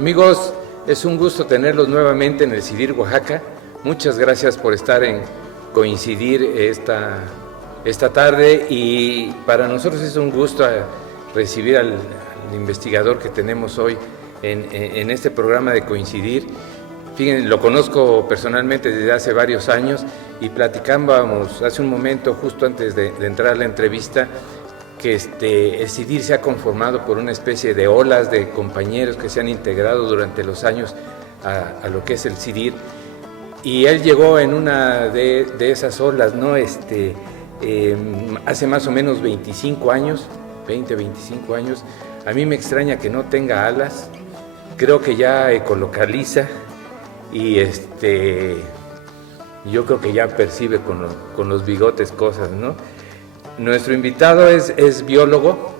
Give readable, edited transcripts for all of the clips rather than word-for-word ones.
Amigos, es un gusto tenerlos nuevamente en el CIDIR Oaxaca. Muchas gracias por estar en coincidir esta tarde, y para nosotros es un gusto recibir al investigador que tenemos hoy en este programa de Coincidir. Fíjense, lo conozco personalmente desde hace varios años y platicábamos hace un momento, justo antes de entrar a la entrevista, que el CIDIR se ha conformado por una especie de olas de compañeros que se han integrado durante los años a lo que es el CIDIR, y él llegó en una de esas olas, ¿no? Hace más o menos 25 años, 25 años. A mí me extraña que no tenga alas, creo que ya ecolocaliza, y yo creo que ya percibe con los bigotes cosas, ¿no? Nuestro invitado es biólogo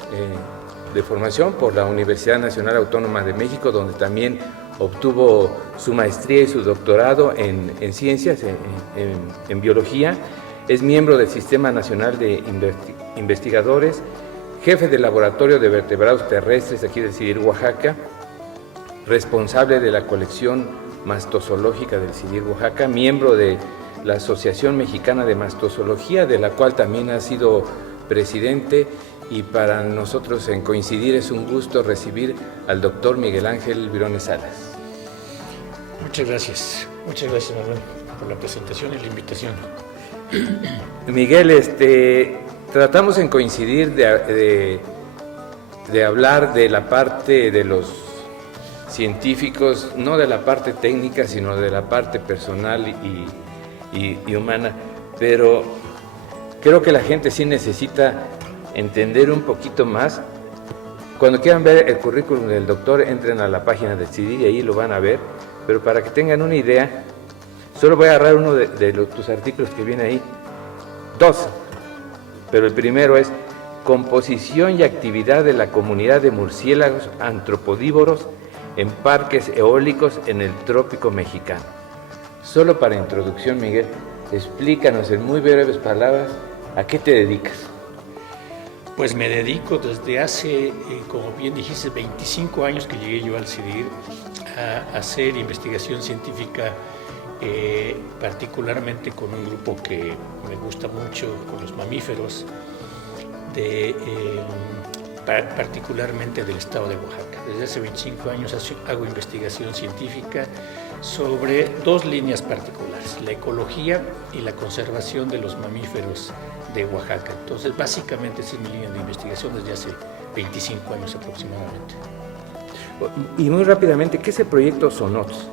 de formación por la Universidad Nacional Autónoma de México, donde también obtuvo su maestría y su doctorado en ciencias, en biología. Es miembro del Sistema Nacional de Investigadores, jefe del Laboratorio de Vertebrados Terrestres aquí del CIDIR Oaxaca, responsable de la colección mastozoológica del CIDIR Oaxaca, miembro de la Asociación Mexicana de Mastozoología, de la cual también ha sido presidente, y para nosotros en Coincidir es un gusto recibir al doctor Miguel Ángel Virones Salas. Muchas gracias Manuel, por la presentación y la invitación. Miguel, tratamos en Coincidir de hablar de la parte de los científicos, no de la parte técnica, sino de la parte personal y humana, pero creo que la gente sí necesita entender un poquito más. Cuando quieran ver el currículum del doctor, entren a la página del CIDIR y ahí lo van a ver, pero para que tengan una idea, solo voy a agarrar uno de tus artículos que viene ahí, dos, pero el primero es composición y actividad de la comunidad de murciélagos antropodívoros en parques eólicos en el trópico mexicano. Solo para introducción, Miguel, explícanos en muy breves palabras a qué te dedicas. Pues me dedico desde hace, como bien dijiste, 25 años que llegué yo al CIDIR a hacer investigación científica, particularmente con un grupo que me gusta mucho, con los mamíferos, particularmente del estado de Oaxaca. Desde hace 25 años hago investigación científica sobre dos líneas particulares, la ecología y la conservación de los mamíferos de Oaxaca. Entonces, básicamente, esa es mi línea de investigación desde hace 25 años aproximadamente. Y muy rápidamente, ¿qué es el proyecto Sonots?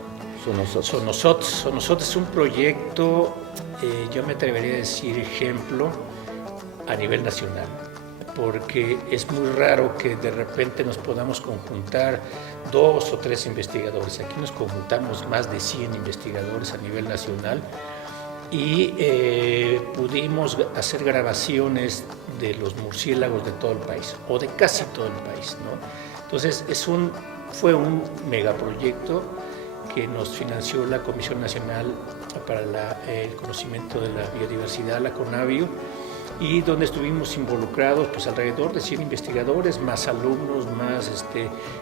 Sonosot es un proyecto, yo me atrevería a decir, ejemplo a nivel nacional, porque es muy raro que de repente nos podamos conjuntar 2 o 3 investigadores. Aquí nos conjuntamos más de 100 investigadores a nivel nacional y pudimos hacer grabaciones de los murciélagos de todo el país, o de casi todo el país, ¿no? Entonces fue un megaproyecto que nos financió la Comisión Nacional para el Conocimiento de la Biodiversidad, la CONABIO, y donde estuvimos involucrados pues alrededor de 100 investigadores, más alumnos, más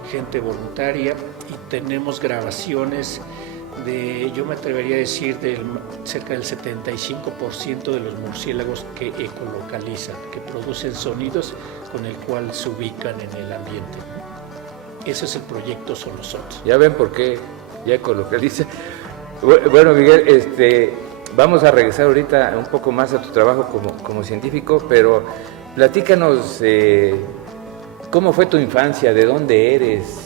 gente voluntaria, y tenemos grabaciones yo me atrevería a decir, cerca del 75% de los murciélagos que ecolocalizan, que producen sonidos con el cual se ubican en el ambiente. Ese es el proyecto Sonosot. Ya ven por qué ya ecolocaliza. Bueno, Miguel, vamos a regresar ahorita un poco más a tu trabajo como científico, pero platícanos cómo fue tu infancia, de dónde eres.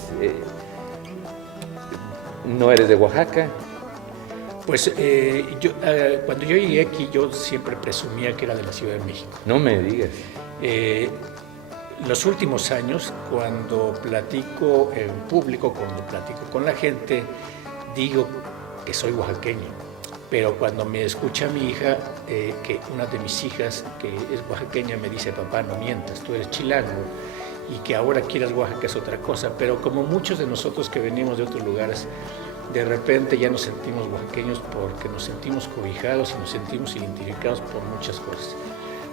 ¿No eres de Oaxaca? Pues cuando yo llegué aquí, yo siempre presumía que era de la Ciudad de México. No me digas. Los últimos años, cuando platico en público, cuando platico con la gente, digo que soy oaxaqueño. Pero cuando me escucha mi hija, que una de mis hijas, que es oaxaqueña, me dice: papá, no mientas, tú eres chilango, y que ahora quieras Oaxaca es otra cosa. Pero como muchos de nosotros que venimos de otros lugares, de repente ya nos sentimos oaxaqueños porque nos sentimos cobijados y nos sentimos identificados por muchas cosas.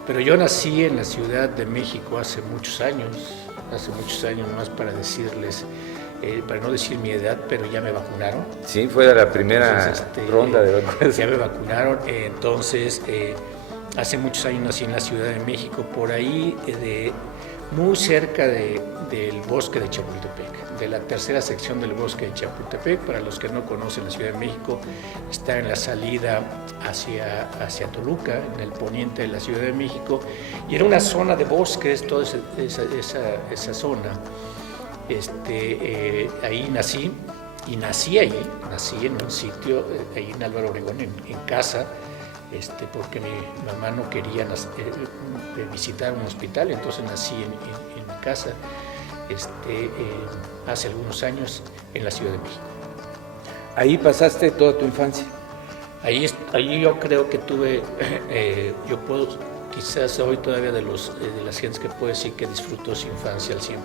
Pero yo nací en la Ciudad de México hace muchos años más para decirles, para no decir mi edad, pero ya me vacunaron. Sí, fue la primera ronda de vacunación. Ya me vacunaron, entonces hace muchos años nací en la Ciudad de México, por ahí, muy cerca del bosque de Chapultepec, de la tercera sección del bosque de Chapultepec. Para los que no conocen la Ciudad de México, está en la salida hacia Toluca, en el poniente de la Ciudad de México, y era una zona de bosques, toda esa zona. Ahí nací, y nací en un sitio, ahí en Álvaro Obregón, en casa, porque mi mamá no quería visitar un hospital, entonces nací en mi casa, hace algunos años en la Ciudad de México. ¿Ahí pasaste toda tu infancia? Ahí yo creo que tuve, quizás hoy todavía de las gentes que puedo decir que disfrutó su infancia al 100%.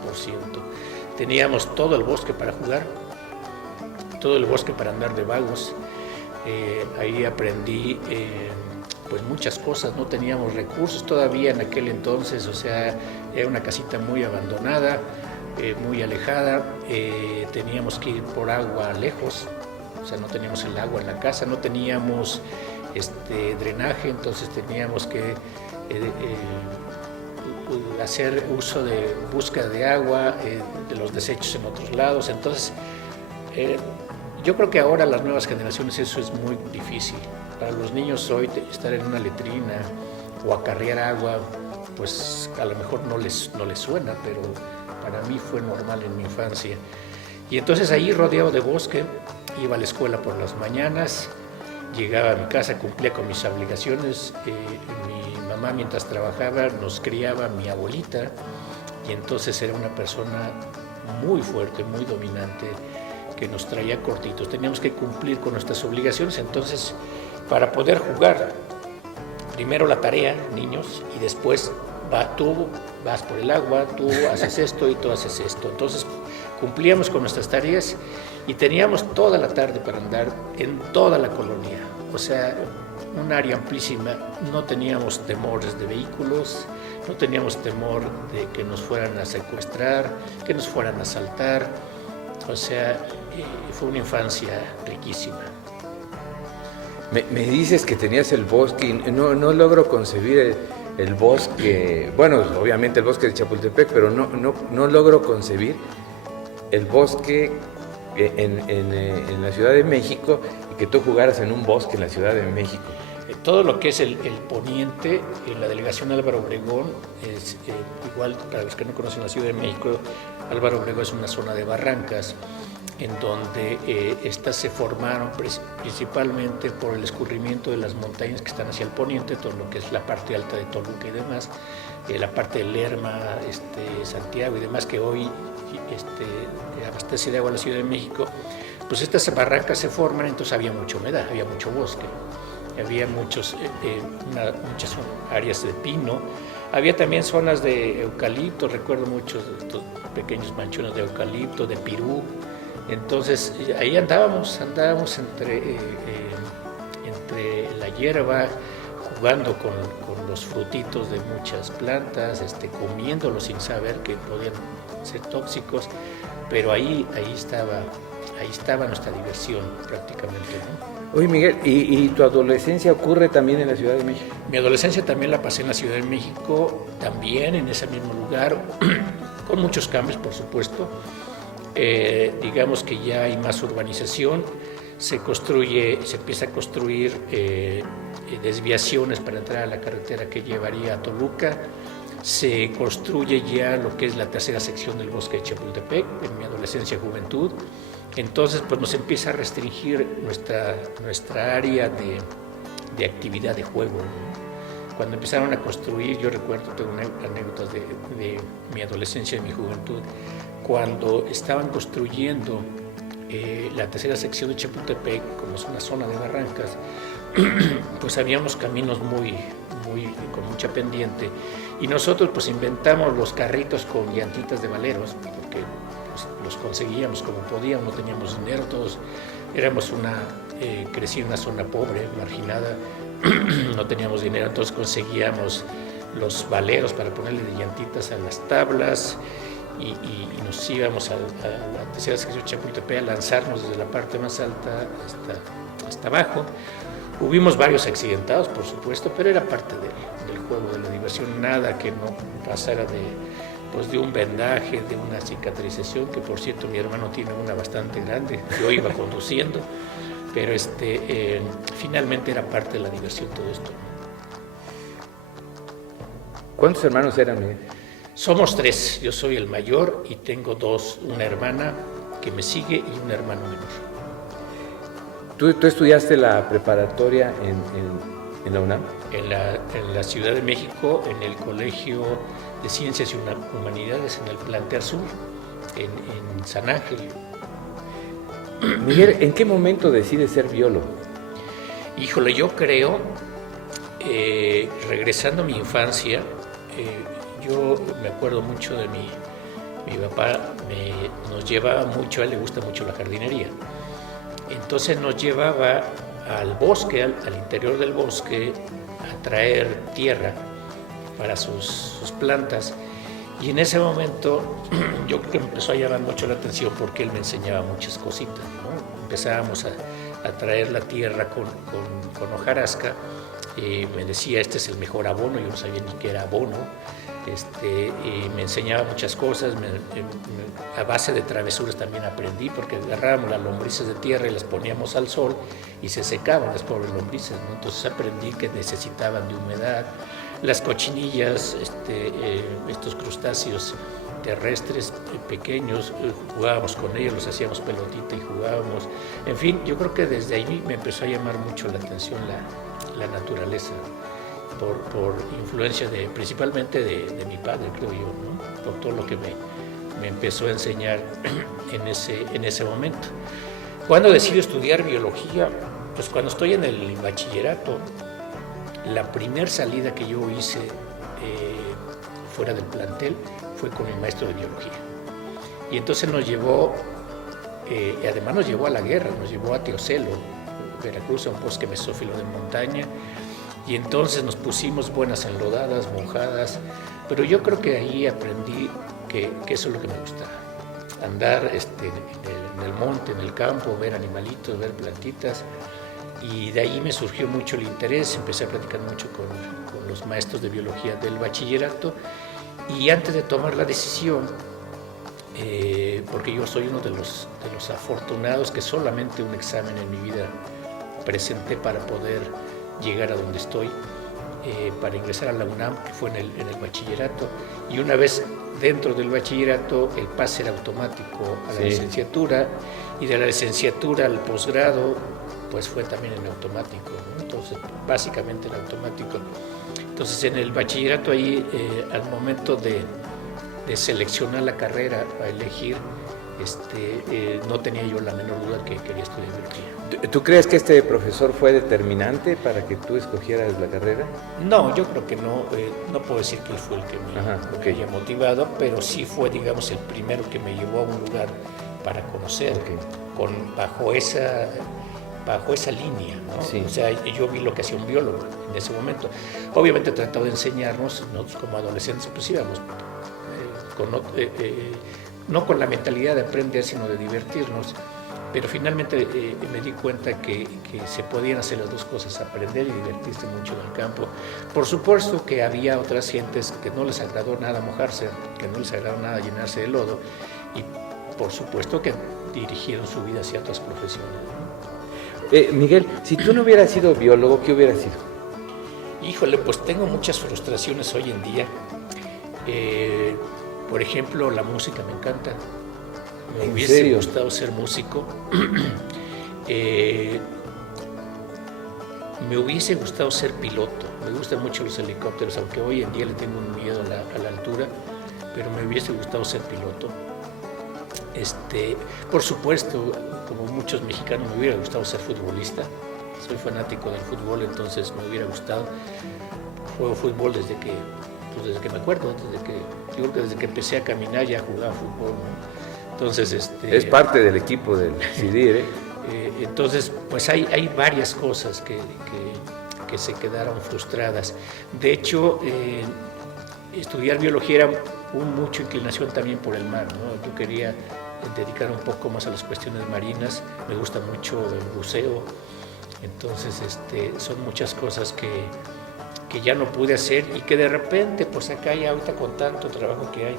Teníamos todo el bosque para jugar, todo el bosque para andar de vagos. Ahí aprendí pues muchas cosas. No teníamos recursos todavía en aquel entonces, o sea, era una casita muy abandonada, muy alejada. Teníamos que ir por agua lejos, o sea, no teníamos el agua en la casa, no teníamos drenaje, entonces teníamos que hacer uso de búsqueda de agua, de los desechos en otros lados. Entonces, yo creo que ahora las nuevas generaciones eso es muy difícil. Para los niños hoy estar en una letrina o acarrear agua, pues a lo mejor no les suena, pero para mí fue normal en mi infancia. Y entonces ahí, rodeado de bosque, iba a la escuela por las mañanas, llegaba a mi casa, cumplía con mis obligaciones. Mi mamá, mientras trabajaba, nos criaba mi abuelita, y entonces era una persona muy fuerte, muy dominante, que nos traía cortitos. Teníamos que cumplir con nuestras obligaciones. Entonces, para poder jugar, primero la tarea, niños, y después tú vas por el agua, tú haces esto y tú haces esto. Entonces, cumplíamos con nuestras tareas y teníamos toda la tarde para andar en toda la colonia. O sea, un área amplísima. No teníamos temores de vehículos, no teníamos temor de que nos fueran a secuestrar, que nos fueran a asaltar. O sea, fue una infancia riquísima. Me dices que tenías el bosque, y no logro concebir el bosque, bueno, obviamente el bosque de Chapultepec, pero no logro concebir el bosque en la Ciudad de México, y que tú jugaras en un bosque en la Ciudad de México. Todo lo que es el poniente, en la delegación Álvaro Obregón, es igual para los que no conocen la Ciudad de México. Álvaro Obregón es una zona de barrancas en donde estas se formaron principalmente por el escurrimiento de las montañas que están hacia el poniente, todo lo que es la parte alta de Toluca y demás, la parte de Lerma, Santiago y demás, que hoy abastece de agua a la Ciudad de México. Pues estas barrancas se forman, entonces había mucha humedad, había mucho bosque, había muchas áreas de pino, había también zonas de eucalipto, recuerdo muchos pequeños manchones de eucalipto, de pirú. Entonces ahí andábamos entre la hierba, jugando con los frutitos de muchas plantas, comiéndolos sin saber que podían ser tóxicos, pero ahí estaba nuestra diversión prácticamente, ¿no? Oye, Miguel, ¿y tu adolescencia ocurre también en la Ciudad de México? Mi adolescencia también la pasé en la Ciudad de México, también en ese mismo lugar, con muchos cambios, por supuesto. Digamos que ya hay más urbanización, se empieza a construir desviaciones para entrar a la carretera que llevaría a Toluca. Se construye ya lo que es la tercera sección del bosque de Chapultepec, en mi adolescencia y juventud. Entonces, pues nos empieza a restringir nuestra área de actividad de juego, ¿no? Cuando empezaron a construir, yo recuerdo, tengo anécdotas de mi adolescencia y mi juventud, cuando estaban construyendo la tercera sección de Chapultepec, como es una zona de barrancas, pues habíamos caminos con mucha pendiente, y nosotros pues inventamos los carritos con llantitas de valeros, porque pues, los conseguíamos como podíamos, no teníamos dinero, todos éramos crecí en una zona pobre, marginada, no teníamos dinero, entonces conseguíamos los valeros para ponerle de llantitas a las tablas, y nos íbamos a la tercera sección Chapultepec a lanzarnos desde la parte más alta hasta abajo. Hubimos varios accidentados, por supuesto, pero era parte del juego, de la diversión, nada que no pasara de un vendaje, de una cicatrización, que por cierto mi hermano tiene una bastante grande, yo iba conduciendo, pero finalmente era parte de la diversión todo esto. ¿Cuántos hermanos eran, Miguel? Somos 3, yo soy el mayor y tengo 2, una hermana que me sigue y un hermano menor. ¿Tú estudiaste la preparatoria en la UNAM? En la Ciudad de México, en el Colegio de Ciencias y Humanidades, en el Plantel Sur, en San Ángel. Miguel, ¿en qué momento decides ser biólogo? Híjole, yo creo, regresando a mi infancia, yo me acuerdo mucho de mi papá, nos llevaba mucho, a él le gusta mucho la jardinería. Entonces nos llevaba al bosque, al interior del bosque, a traer tierra para sus plantas. Y en ese momento yo creo que me empezó a llamar mucho la atención porque él me enseñaba muchas cositas, ¿no? Empezábamos a traer la tierra con hojarasca y me decía, este es el mejor abono, yo no sabía ni qué era abono. Y me enseñaba muchas cosas, a base de travesuras también aprendí, porque agarrábamos las lombrices de tierra y las poníamos al sol y se secaban las pobres lombrices, ¿no? Entonces aprendí que necesitaban de humedad. Las cochinillas, estos crustáceos terrestres pequeños, jugábamos con ellos, los hacíamos pelotita y jugábamos. En fin, yo creo que desde ahí me empezó a llamar mucho la atención la naturaleza. Por influencia principalmente de mi padre, creo yo, ¿no? Por todo lo que me empezó a enseñar en ese momento. ¿Cuándo decido estudiar biología? Pues cuando estoy en el bachillerato, la primera salida que yo hice fuera del plantel fue con mi maestro de biología. Y entonces nos llevó, además nos llevó a la guerra, nos llevó a Teocelo, Veracruz, a un bosque mesófilo de montaña. Y entonces nos pusimos buenas enlodadas, mojadas, pero yo creo que ahí aprendí que eso es lo que me gustaba. Andar en el monte, en el campo, ver animalitos, ver plantitas, y de ahí me surgió mucho el interés, empecé a platicar mucho con los maestros de biología del bachillerato, y antes de tomar la decisión, porque yo soy uno de los afortunados que solamente un examen en mi vida presenté para poder llegar a donde estoy, para ingresar a la UNAM, que fue en el bachillerato, y una vez dentro del bachillerato el pase era automático a la licenciatura, y de la licenciatura al posgrado pues fue también en automático, ¿no? Entonces básicamente en automático. Entonces en el bachillerato ahí, al momento de seleccionar la carrera, a elegir, no tenía yo la menor duda que quería estudiar biología. ¿Tú crees que este profesor fue determinante para que tú escogieras la carrera? No, yo creo que no, no puedo decir que él fue el que me haya motivado, pero sí fue, digamos, el primero que me llevó a un lugar para conocer, bajo esa línea, ¿no? Sí. O sea, yo vi lo que hacía un biólogo en ese momento. Obviamente trató de enseñarnos, nosotros como adolescentes pues íbamos no con la mentalidad de aprender, sino de divertirnos, pero finalmente me di cuenta que se podían hacer las dos cosas, aprender y divertirse mucho en el campo. Por supuesto que había otras gentes que no les agradó nada mojarse, que no les agradó nada llenarse de lodo, y por supuesto que dirigieron su vida hacia otras profesiones, ¿no? Miguel, si tú no hubieras sido biólogo, ¿qué hubieras sido? Híjole, pues tengo muchas frustraciones hoy en día. Por ejemplo, la música me encanta. Me hubiese gustado ser músico. Me hubiese gustado ser piloto. Me gustan mucho los helicópteros, aunque hoy en día le tengo un miedo a la altura, pero me hubiese gustado ser piloto. Por supuesto, como muchos mexicanos, me hubiera gustado ser futbolista. Soy fanático del fútbol, entonces me hubiera gustado. Juego fútbol desde que me acuerdo, yo creo que desde que empecé a caminar ya jugaba fútbol, ¿no? Entonces, es parte del equipo del CIDIR, ¿eh? Entonces, pues hay varias cosas que se quedaron frustradas. De hecho, estudiar biología era mucha inclinación también por el mar, ¿no? Yo quería dedicar un poco más a las cuestiones marinas, me gusta mucho el buceo, entonces son muchas cosas que ya no pude hacer y que de repente, pues acá ya ahorita con tanto trabajo que hay,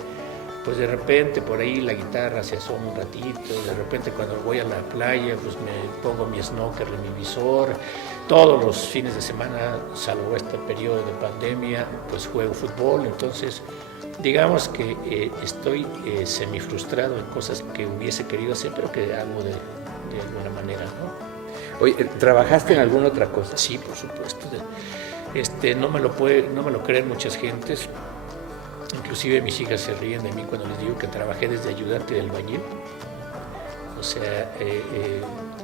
pues de repente por ahí la guitarra se asoma un ratito, de repente cuando voy a la playa pues me pongo mi snorkel y mi visor, todos los fines de semana, salvo este periodo de pandemia, pues juego fútbol, entonces digamos que estoy semifrustrado en cosas que hubiese querido hacer, pero que hago de alguna manera, ¿no? Oye, ¿trabajaste en alguna otra cosa? Sí, por supuesto. No me lo creen muchas gentes. Inclusive mis hijas se ríen de mí cuando les digo que trabajé desde ayudante del albañil. O sea,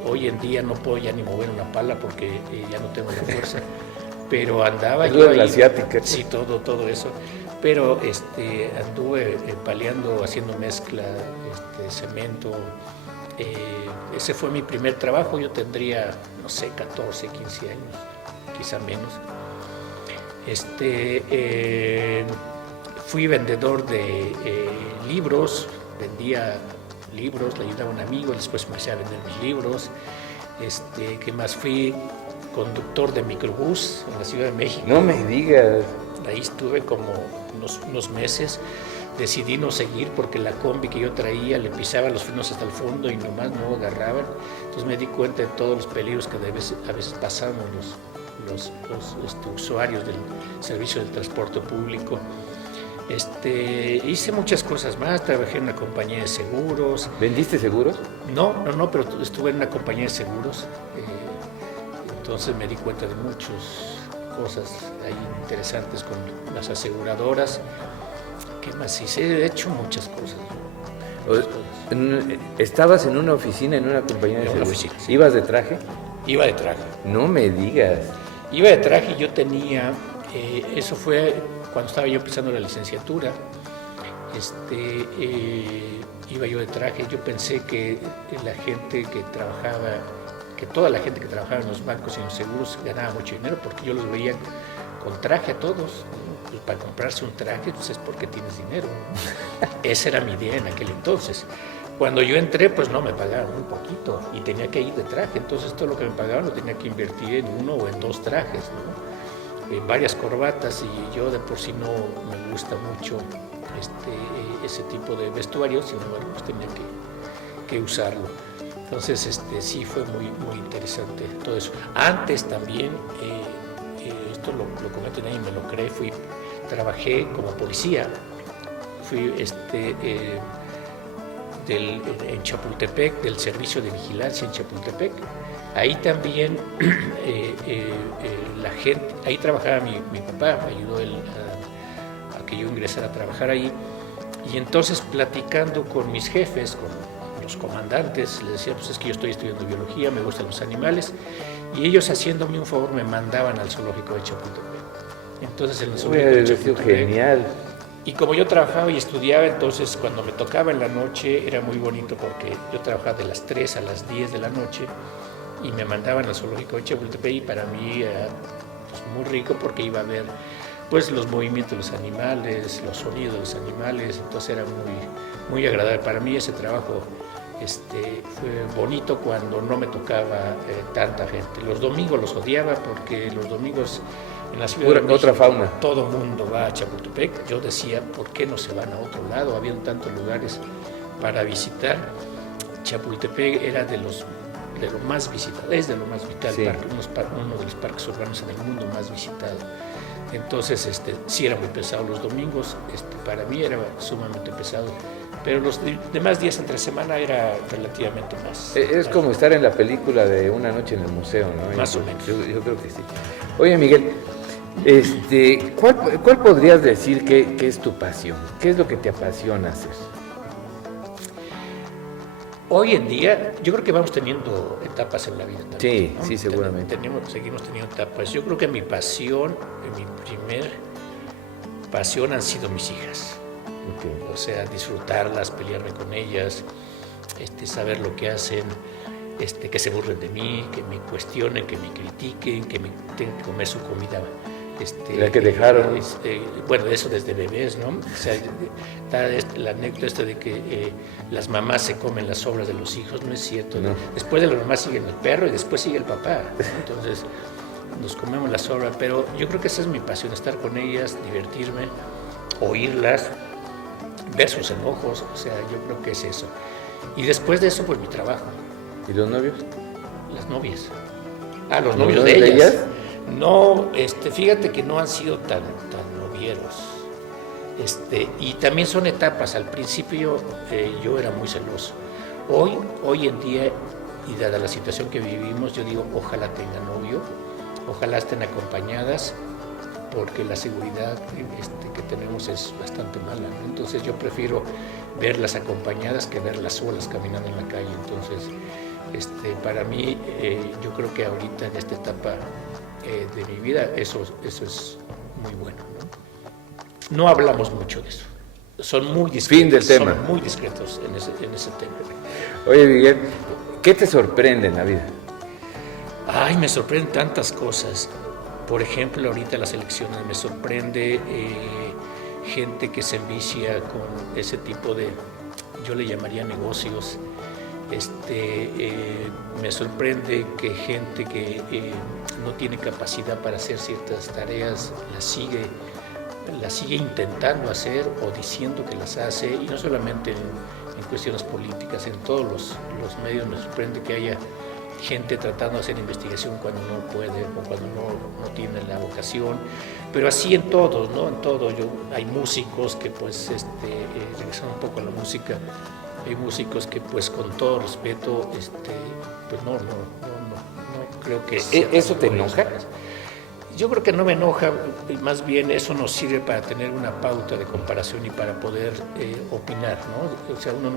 hoy en día no puedo ya ni mover una pala porque ya no tengo la fuerza. Pero andaba yo ahí. La asiática. Sí, todo eso. Pero anduve paleando, haciendo mezcla, cemento. Ese fue mi primer trabajo. Yo tendría, no sé, 14, 15 años, quizá menos. Fui vendedor de libros, vendía libros, le ayudaba a un amigo, después empecé a vender mis libros. ¿Qué más? Fui conductor de microbús en la Ciudad de México. No me digas. Ahí estuve como unos meses. Decidí no seguir porque la combi que yo traía le pisaba los frenos hasta el fondo y nomás no agarraban. Entonces me di cuenta de todos los peligros que a veces pasaban los usuarios del servicio del transporte público. Hice muchas cosas más, trabajé en una compañía de seguros. ¿Vendiste seguros? No, pero estuve en una compañía de seguros. Entonces me di cuenta de muchas cosas ahí interesantes con las aseguradoras. ¿Qué más hice? He hecho muchas cosas. ¿Estabas en una oficina, en una compañía de seguros? Oficina, sí. ¿Ibas de traje? Iba de traje. No me digas. Iba de traje y yo tenía, eso fue cuando estaba yo empezando la licenciatura, iba yo de traje. Yo pensé que toda la gente que trabajaba en los bancos y en los seguros ganaba mucho dinero porque yo los veía con traje a todos. Pues para comprarse un traje pues es porque tienes dinero. Esa era mi idea en aquel entonces. Cuando yo entré, pues no, me pagaban muy poquito y tenía que ir de traje. Entonces todo lo que me pagaban lo tenía que invertir en uno o en dos trajes, ¿no? En varias corbatas, y yo de por sí no me gusta mucho ese tipo de vestuario, sin embargo pues tenía que usarlo. Entonces sí fue muy interesante todo eso. Antes también, esto lo comento y nadie me lo cree, trabajé como policía, fui en Chapultepec, del servicio de vigilancia en Chapultepec. Ahí también la gente, ahí trabajaba mi papá, me ayudó él a que yo ingresara a trabajar ahí. Y entonces platicando con mis jefes, con los comandantes, les decía, pues es que yo estoy estudiando biología, me gustan los animales, y ellos haciéndome un favor me mandaban al zoológico de Chapultepec. Entonces en el zoológico de Chapultepec, genial. Y como yo trabajaba y estudiaba, entonces cuando me tocaba en la noche era muy bonito porque yo trabajaba de las 3 a las 10 de la noche y me mandaban al zoológico de Chapultepec, y para mí era pues, muy rico porque iba a ver pues los movimientos de los animales, los sonidos de los animales, entonces era muy agradable. Para mí ese trabajo fue bonito cuando no me tocaba tanta gente. Los domingos los odiaba porque los domingos en la Ciudad de México, otra fauna. Todo el mundo va a Chapultepec. Yo decía, ¿por qué no se van a otro lado? Habían tantos lugares para visitar. Chapultepec era de lo más visitado, es de lo más visitado, sí. Uno de los parques urbanos en el mundo más visitado. Entonces, sí era muy pesado los domingos, para mí era sumamente pesado, pero los demás días entre semana era relativamente más. Es como estar en la película de Una noche en el museo, ¿no? Más o menos. Yo creo que sí. Oye, Miguel, ¿cuál podrías decir que es tu pasión? ¿Qué es lo que te apasiona hacer? Hoy en día, yo creo que vamos teniendo etapas en la vida también. Sí, ¿no? Sí, seguramente. Seguimos teniendo etapas. Yo creo que mi primer pasión han sido mis hijas. Okay. O sea, disfrutarlas, pelearme con ellas, saber lo que hacen, que se burlen de mí, que me cuestionen, que me critiquen, que me tengan que comer su comida La que dejaron. Bueno, eso desde bebés, ¿no? O sea, está la anécdota esta de que las mamás se comen las sobras de los hijos, no es cierto. No. Después de las mamás sigue el perro y después sigue el papá. Entonces, nos comemos la sobra, pero yo creo que esa es mi pasión, estar con ellas, divertirme, oírlas, ver sus enojos, o sea, yo creo que es eso. Y después de eso, pues mi trabajo. ¿Y los novios? Las novias. Los novios de ellas. No, fíjate que no han sido tan novieros. Y también son etapas. Al principio yo era muy celoso. Hoy en día, y dada la situación que vivimos, yo digo, ojalá tengan novio, ojalá estén acompañadas, porque la seguridad que tenemos es bastante mala, ¿no? Entonces yo prefiero verlas acompañadas que verlas solas caminando en la calle. Entonces, para mí, yo creo que ahorita en esta etapa de mi vida, eso es muy bueno, ¿no? No hablamos mucho de eso. Son muy discretos. Fin del tema. Son muy discretos en ese tema. Oye, Miguel, ¿qué te sorprende en la vida? Ay, me sorprenden tantas cosas. Por ejemplo, ahorita las elecciones me sorprende gente que se envicia con ese tipo de, yo le llamaría negocios. Me sorprende que gente que no tiene capacidad para hacer ciertas tareas las sigue intentando hacer o diciendo que las hace, y no solamente en cuestiones políticas, en todos los medios. Me sorprende que haya gente tratando de hacer investigación cuando no puede o cuando no tiene la vocación, pero así en todos, ¿no? En todo. Hay músicos que, pues, regresando un poco a la música, hay músicos que, pues, con todo respeto, pues no creo que ¿Eso te enoja? Yo creo que no me enoja, más bien eso nos sirve para tener una pauta de comparación y para poder opinar, ¿no? O sea, uno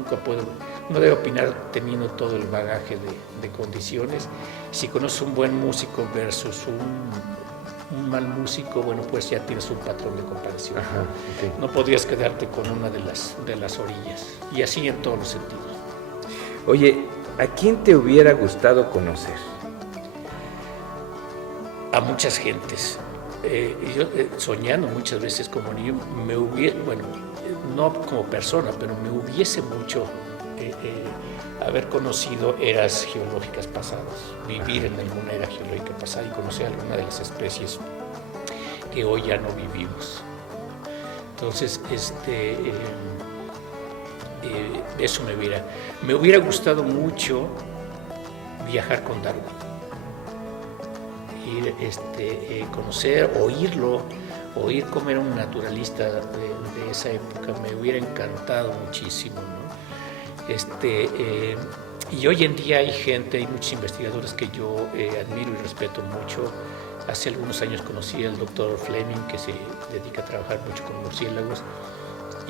debe opinar teniendo todo el bagaje de condiciones. Si conoces un buen músico versus un mal músico, bueno, pues ya tienes un patrón de comparación. Ajá, okay. No podrías quedarte con una de las orillas, y así en todos los sentidos. Oye, ¿a quién te hubiera gustado conocer? A muchas gentes. Yo soñando muchas veces como niño, no como persona, pero me hubiese mucho haber conocido eras geológicas pasadas, vivir en alguna era geológica pasada y conocer alguna de las especies que hoy ya no vivimos. Entonces, eso me hubiera gustado mucho viajar con Darwin. Conocer, oír cómo era un naturalista de esa época, me hubiera encantado muchísimo, ¿no? Y hoy en día hay muchos investigadores que yo admiro y respeto mucho. Hace algunos años conocí al doctor Fleming, que se dedica a trabajar mucho con murciélagos,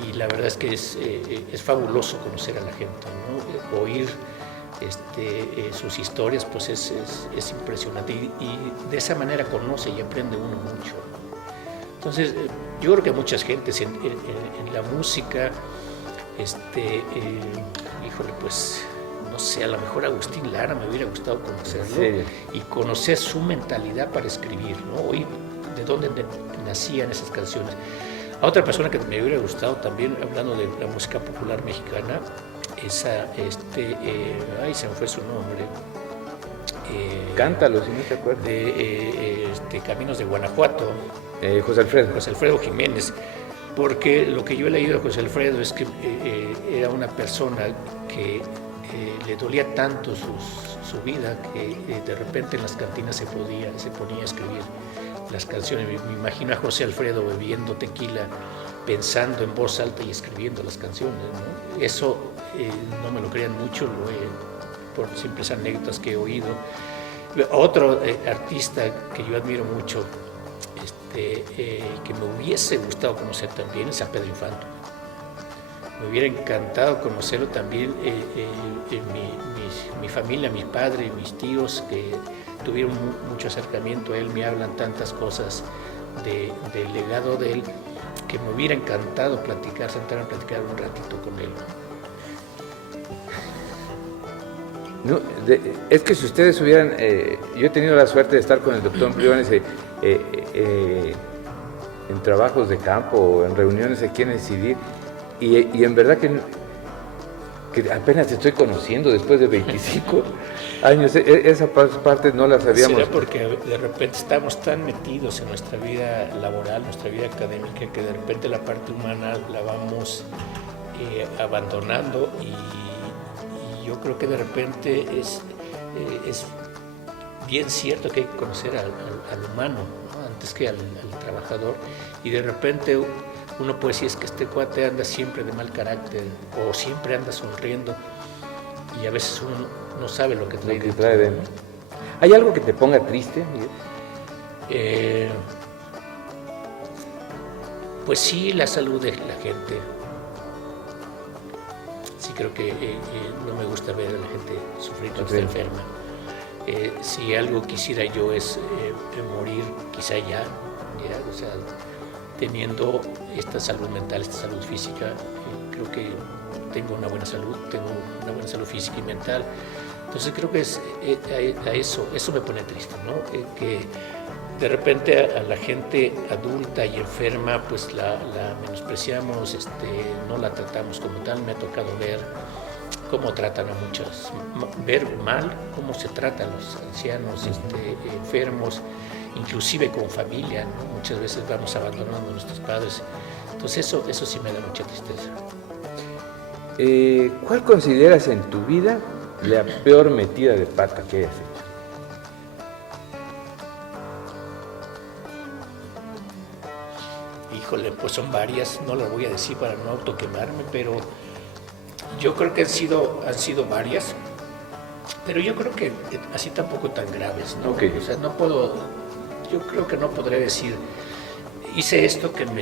y la verdad es que es fabuloso conocer a la gente, ¿no? Oír sus historias, pues es impresionante, y de esa manera conoce y aprende uno mucho. Entonces, yo creo que muchas gentes en la música, híjole, pues, no sé, a lo mejor Agustín Lara me hubiera gustado conocerlo, y conocer su mentalidad para escribir, ¿no? Oír de dónde nacían esas canciones. A otra persona que me hubiera gustado también, hablando de la música popular mexicana, se me fue su nombre. Cántalo, si no te acuerdas. De Caminos de Guanajuato. José Alfredo. José Alfredo Jiménez. Porque lo que yo he leído de José Alfredo es que era una persona que le dolía tanto su vida que de repente en las cantinas se ponía a escribir las canciones. Me imagino a José Alfredo bebiendo tequila, pensando en voz alta y escribiendo las canciones, ¿no? Eso no me lo crean mucho, por simples anécdotas que he oído. Otro artista que yo admiro mucho, que me hubiese gustado conocer también, es a Pedro Infante. Me hubiera encantado conocerlo también. Mi familia, mi padre, mis tíos, que tuvieron mucho acercamiento a él, me hablan tantas cosas del legado de él, que me hubiera encantado sentar a platicar un ratito con él. No, es que si ustedes hubieran, yo he tenido la suerte de estar con el doctor Briones en trabajos de campo o en reuniones aquí en el CIDIR, y en verdad que apenas te estoy conociendo después de 25 años. Esa parte no la sabíamos. Será porque de repente estamos tan metidos en nuestra vida laboral, nuestra vida académica, que de repente la parte humana la vamos abandonando, y yo creo que de repente es bien cierto que hay que conocer al humano, ¿no? Antes que al trabajador, y de repente uno puede decir, es que este cuate anda siempre de mal carácter o siempre anda sonriendo, y a veces uno no sabe lo que trae dentro. ¿Hay algo que te ponga triste, Miguel? Pues sí, la salud de la gente. Sí, creo que no me gusta ver a la gente sufrir cuando está enferma. Si algo quisiera yo es morir quizá ya, o sea, teniendo esta salud mental, esta salud física, creo que tengo una buena salud física y mental. Entonces creo que eso me pone triste, ¿no? Que de repente a la gente adulta y enferma pues la menospreciamos, no la tratamos como tal. Me ha tocado ver cómo tratan a muchos, ver mal cómo se tratan a los ancianos, enfermos, inclusive con familia, ¿no? Muchas veces vamos abandonando a nuestros padres. Entonces eso sí me da mucha tristeza. ¿Cuál consideras en tu vida la peor metida de pata que hayas hecho? Híjole, pues son varias, no las voy a decir para no autoquemarme, pero yo creo que han sido varias, pero yo creo que así tampoco tan graves, ¿no? Okay. O sea, yo creo que no podré decir, hice esto que me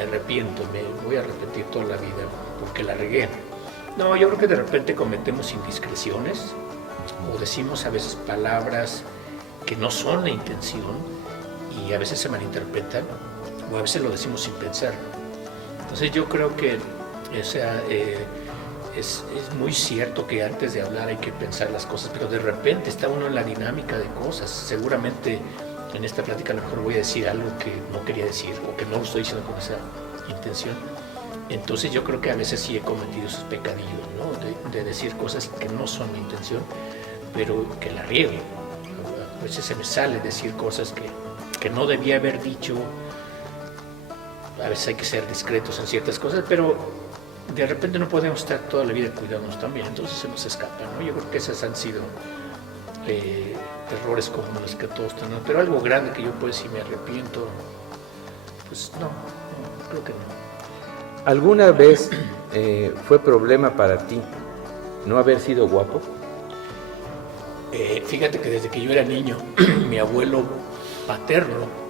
arrepiento, me voy a arrepentir toda la vida porque la regué. No, yo creo que de repente cometemos indiscreciones o decimos a veces palabras que no son la intención y a veces se malinterpretan, o a veces lo decimos sin pensar. Entonces yo creo que es muy cierto que antes de hablar hay que pensar las cosas, pero de repente está uno en la dinámica de cosas. Seguramente en esta plática a lo mejor voy a decir algo que no quería decir o que no lo estoy diciendo con esa intención. Entonces yo creo que a veces sí he cometido esos pecadillos, ¿no? De decir cosas que no son mi intención, pero que la riego. A veces se me sale decir cosas que no debía haber dicho. A veces hay que ser discretos en ciertas cosas, pero de repente no podemos estar toda la vida cuidándonos también, entonces se nos escapa, ¿no? Yo creo que esos han sido errores comunes que todos tenemos, pero algo grande que yo puedo decir me arrepiento, pues no, creo que no. ¿Alguna vez fue problema para ti no haber sido guapo? Fíjate que desde que yo era niño, mi abuelo paterno,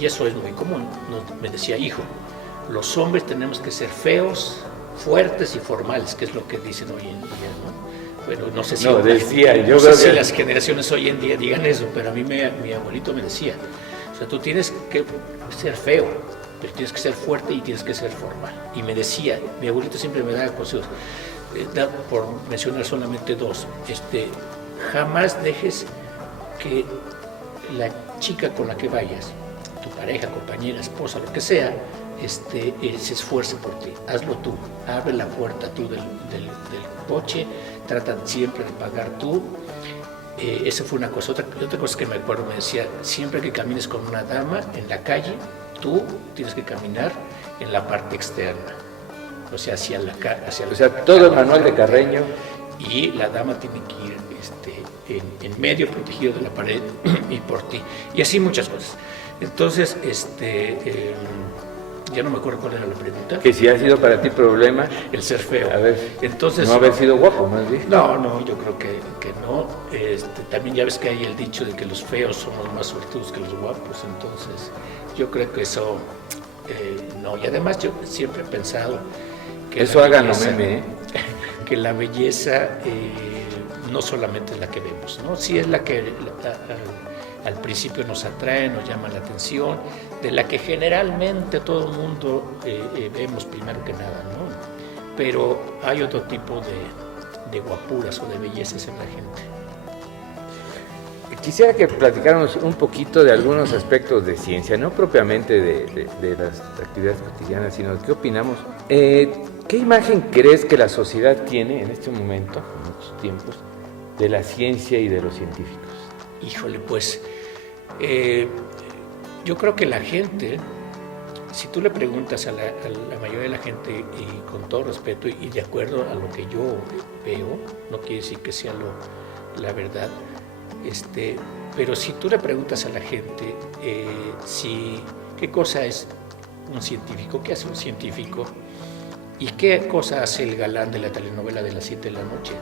y eso es muy común, me decía, hijo, los hombres tenemos que ser feos, fuertes y formales, que es lo que dicen hoy en día, ¿no? Bueno, no sé si, si las generaciones hoy en día digan eso, pero a mí mi abuelito me decía, o sea, tú tienes que ser feo, pero tienes que ser fuerte y tienes que ser formal. Y me decía, mi abuelito siempre me daba consejos, por mencionar solamente dos, jamás dejes que la chica con la que vayas, tu pareja, compañera, esposa, lo que sea, se esfuerce por ti. Hazlo tú, abre la puerta tú del coche, trata siempre de pagar tú. Esa fue una cosa. Otra cosa que me acuerdo, me decía, siempre que camines con una dama en la calle, tú tienes que caminar en la parte externa, o sea, hacia la o sea, todo el manual de Carreño. Y la dama tiene que ir en medio, protegido de la pared y por ti. Y así muchas cosas. Entonces, ya no me acuerdo cuál era la pregunta. Que si ha sido para ti problema el ser feo. A ver, entonces, no haber sido guapo, más bien. No, yo creo que no. También ya ves que hay el dicho de que los feos somos más suertudos que los guapos. Entonces, yo creo que eso no. Y además yo siempre he pensado que eso hagan lo meme, que la belleza no solamente es la que vemos, ¿no? Sí es la que al principio nos atrae, nos llama la atención, de la que generalmente todo el mundo vemos primero que nada, ¿no? Pero hay otro tipo de guapuras o de bellezas en la gente. quisiera que platicáramos un poquito de algunos aspectos de ciencia, no propiamente de las actividades cotidianas, sino de qué opinamos. ¿Qué imagen crees que la sociedad tiene en este momento, en estos tiempos, de la ciencia y de los científicos? Híjole, pues yo creo que la gente, si tú le preguntas a la mayoría de la gente, y con todo respeto y de acuerdo a lo que yo veo, no quiere decir que sea la verdad, pero si tú le preguntas a la gente qué cosa es un científico, qué hace un científico y qué cosa hace el galán de la telenovela de las 7 de la noche,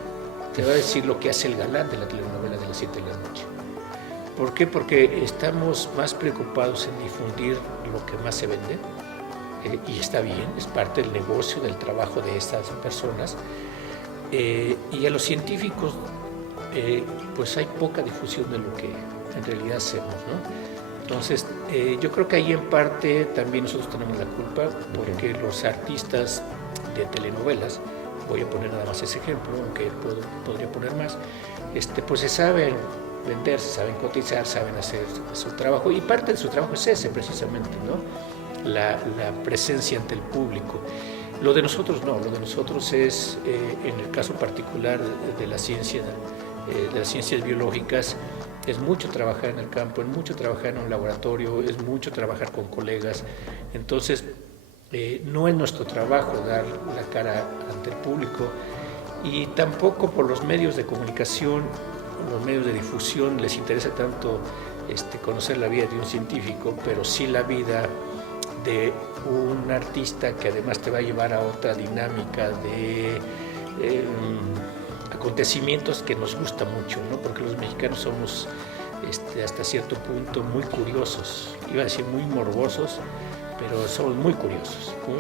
te va a decir lo que hace el galán de la telenovela de las 7 de la noche. ¿Por qué? Porque estamos más preocupados en difundir lo que más se vende, y está bien, es parte del negocio, del trabajo de estas personas, y a los científicos pues hay poca difusión de lo que en realidad hacemos, ¿no? Entonces yo creo que ahí en parte también nosotros tenemos la culpa, porque los artistas de telenovelas, voy a poner nada más ese ejemplo, aunque podría poner más, pues se saben vender, se saben cotizar, saben hacer su trabajo, y parte de su trabajo es ese precisamente, ¿no? La presencia ante el público. Lo de nosotros no, lo de nosotros es, en el caso particular de la ciencia, de las ciencias biológicas, es mucho trabajar en el campo, es mucho trabajar en un laboratorio, es mucho trabajar con colegas. Entonces, no es nuestro trabajo dar la cara ante el público, y tampoco por los medios de comunicación, los medios de difusión les interesa tanto conocer la vida de un científico, pero sí la vida de un artista que además te va a llevar a otra dinámica de acontecimientos que nos gusta mucho, ¿no? Porque los mexicanos somos hasta cierto punto muy curiosos, iba a decir muy morbosos, pero somos muy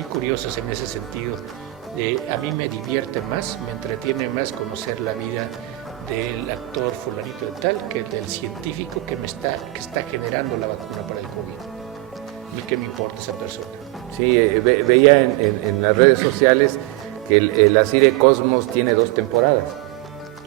curiosos en ese sentido. A mí me divierte más, me entretiene más conocer la vida del actor fulanito de tal que del científico que está generando la vacuna para el COVID. A mí qué me importa esa persona. Sí, veía en las redes sociales que la serie Cosmos tiene 2 temporadas.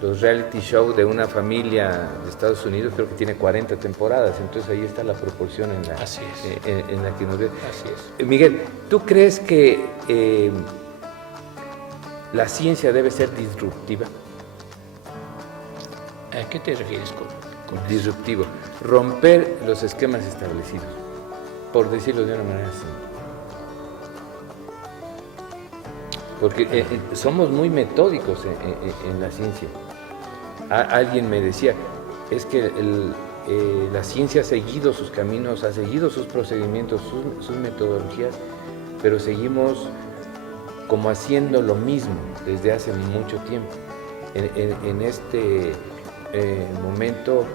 Los reality show de una familia de Estados Unidos creo que tiene 40 temporadas, entonces ahí está la proporción en la que nos ve. Así es. Miguel, ¿tú crees que la ciencia debe ser disruptiva? ¿A qué te refieres con disruptivo? Romper los esquemas establecidos, por decirlo de una manera así. Porque somos muy metódicos en la ciencia. Alguien me decía, es que la ciencia ha seguido sus caminos, ha seguido sus procedimientos, sus metodologías, pero seguimos como haciendo lo mismo desde hace mucho tiempo. En este momento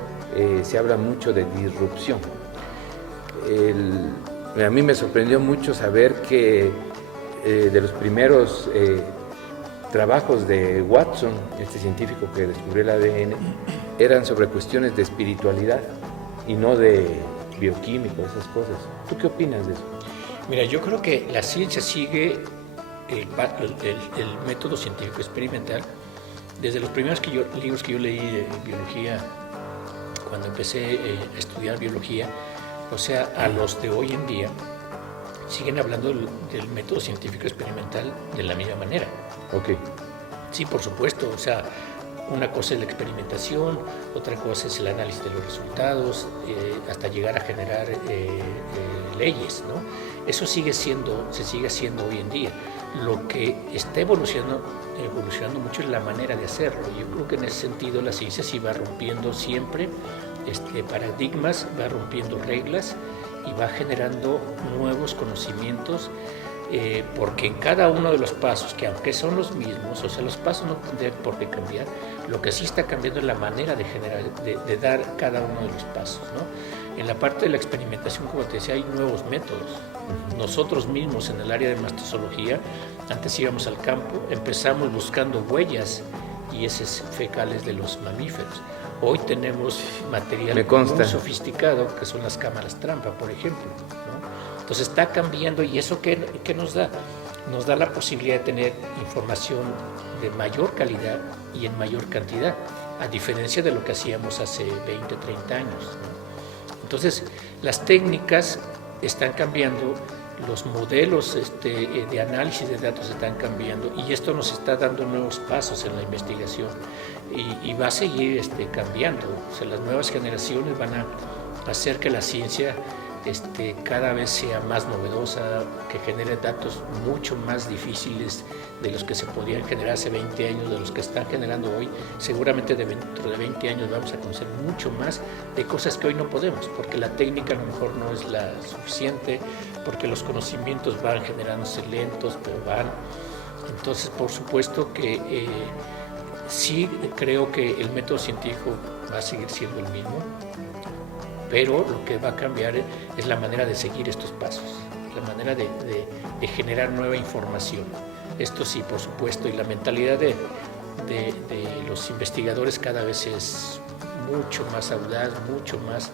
se habla mucho de disrupción. A mí me sorprendió mucho saber que de los primeros trabajos de Watson, este científico que descubrió el ADN, eran sobre cuestiones de espiritualidad y no de bioquímico, esas cosas. ¿Tú qué opinas de eso? Mira, yo creo que la ciencia sigue el método científico experimental. Desde los primeros libros que yo leí de biología, cuando empecé a estudiar biología, o sea, a los de hoy en día, siguen hablando del método científico experimental de la misma manera. Ok. Sí, por supuesto, o sea, una cosa es la experimentación, otra cosa es el análisis de los resultados, hasta llegar a generar leyes, ¿no? Eso se sigue haciendo hoy en día. Lo que está evolucionando mucho es la manera de hacerlo. Yo creo que en ese sentido la ciencia sí va rompiendo siempre paradigmas, va rompiendo reglas y va generando nuevos conocimientos, porque en cada uno de los pasos, que aunque son los mismos, o sea, los pasos no tendrían por qué cambiar, lo que sí está cambiando es la manera de generar, de dar cada uno de los pasos, ¿no? En la parte de la experimentación, como te decía, hay nuevos métodos. Nosotros mismos en el área de mastozoología, antes íbamos al campo, empezamos buscando huellas y heces fecales de los mamíferos. Hoy tenemos material muy sofisticado, que son las cámaras trampa, por ejemplo, ¿no? Entonces está cambiando, y eso ¿qué nos da? Nos da la posibilidad de tener información de mayor calidad y en mayor cantidad. a diferencia de lo que hacíamos hace 20, 30 años, ¿no? Entonces, las técnicas están cambiando, los modelos de análisis de datos están cambiando y esto nos está dando nuevos pasos en la investigación y va a seguir cambiando. O sea, las nuevas generaciones van a hacer que la ciencia cada vez sea más novedosa, que genere datos mucho más difíciles de los que se podían generar hace 20 años, de los que están generando hoy. Seguramente dentro de 20 años vamos a conocer mucho más de cosas que hoy no podemos, porque la técnica a lo mejor no es la suficiente, porque los conocimientos van generándose lentos, pero van. Entonces, por supuesto que sí creo que el método científico va a seguir siendo el mismo, pero lo que va a cambiar es la manera de seguir estos pasos, la manera de generar nueva información. Esto sí, por supuesto, y la mentalidad de los investigadores cada vez es mucho más audaz, mucho más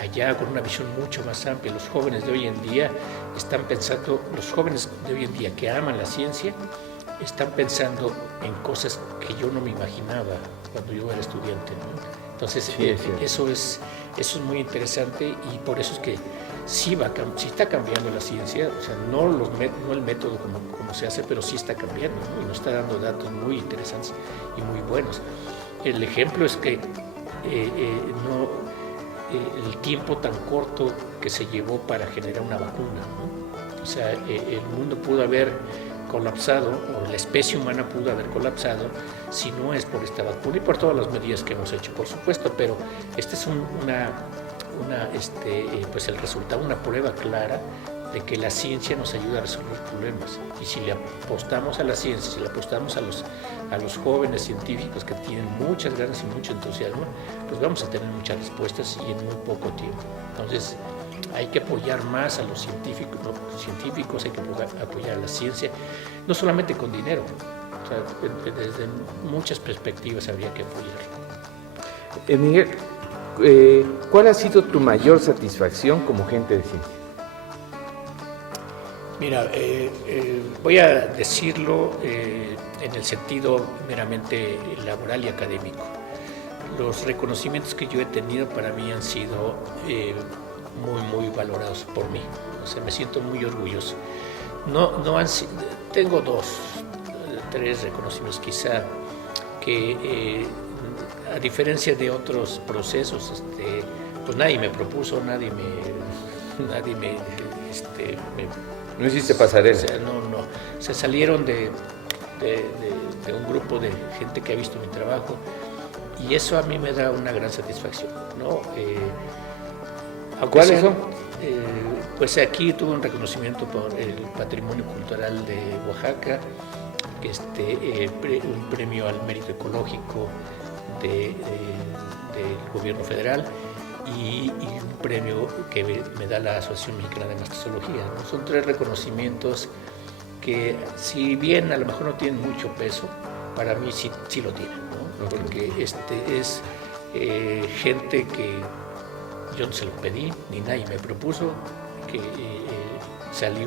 allá, con una visión mucho más amplia. Los jóvenes de hoy en día están pensando, los jóvenes de hoy en día que aman la ciencia, están pensando en cosas que yo no me imaginaba cuando yo era estudiante, ¿no? Entonces, sí, eso es muy interesante y por eso es que sí está cambiando la ciencia, o sea, no el método como se hace, pero sí está cambiando, ¿no? Y nos está dando datos muy interesantes y muy buenos. El ejemplo es que el tiempo tan corto que se llevó para generar una vacuna, ¿no? O sea, el mundo pudo haber colapsado, o la especie humana pudo haber colapsado si no es por esta vacuna y por todas las medidas que hemos hecho, por supuesto, pero este es pues el resultado, una prueba clara de que la ciencia nos ayuda a resolver problemas. Y si le apostamos a la ciencia, si le apostamos a los jóvenes científicos que tienen muchas ganas y mucho entusiasmo, pues vamos a tener muchas respuestas y en muy poco tiempo. Entonces, hay que apoyar más a los científicos, hay que apoyar a la ciencia, no solamente con dinero, o sea, desde muchas perspectivas habría que apoyarlo. Miguel, ¿cuál ha sido tu mayor satisfacción como gente de ciencia? Mira, voy a decirlo en el sentido meramente laboral y académico. Los reconocimientos que yo he tenido para mí han sido muy valorados por mí. O sea, me siento muy orgulloso. Tengo 2, 3 reconocimientos quizá que a diferencia de otros procesos, pues nadie me propuso, nadie me no hiciste pasarela. O sea, no. Se salieron de un grupo de gente que ha visto mi trabajo y eso a mí me da una gran satisfacción, ¿no? ¿Cuáles son? Pues aquí tuve un reconocimiento por el Patrimonio Cultural de Oaxaca, un premio al mérito ecológico del gobierno federal y un premio que me da la Asociación Mexicana de Mastozoología, ¿no? Son 3 reconocimientos que, si bien a lo mejor no tienen mucho peso, para mí sí lo tienen, ¿no? Porque es gente que yo no se lo pedí, ni nadie me propuso, que salió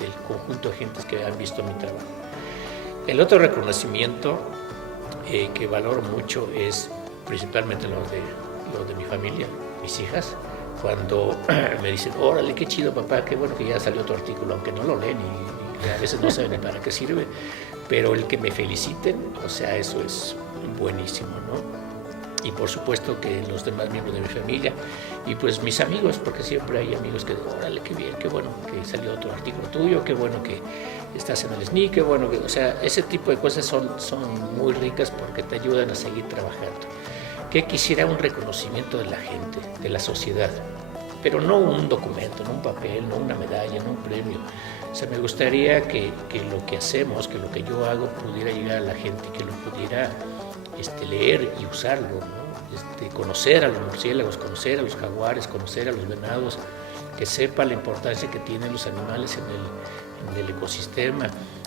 del conjunto de gentes que han visto mi trabajo. El otro reconocimiento que valoro mucho es principalmente lo de mi familia, mis hijas, cuando me dicen, órale, qué chido papá, qué bueno que ya salió tu artículo, aunque no lo leen y a veces no saben ni para qué sirve, pero el que me feliciten, o sea, eso es buenísimo, ¿no? Y por supuesto que los demás miembros de mi familia y pues mis amigos, porque siempre hay amigos que dicen, órale, qué bien, qué bueno que salió otro artículo tuyo, qué bueno que estás en el SNI, qué bueno que, o sea, ese tipo de cosas son muy ricas porque te ayudan a seguir trabajando. Que quisiera un reconocimiento de la gente, de la sociedad, pero no un documento, no un papel, no una medalla, no un premio. O sea, me gustaría que lo que hacemos, que lo que yo hago pudiera llegar a la gente, que lo pudiera leer y usarlo, ¿no? Conocer a los murciélagos, conocer a los jaguares, conocer a los venados, que sepa la importancia que tienen los animales en el ecosistema,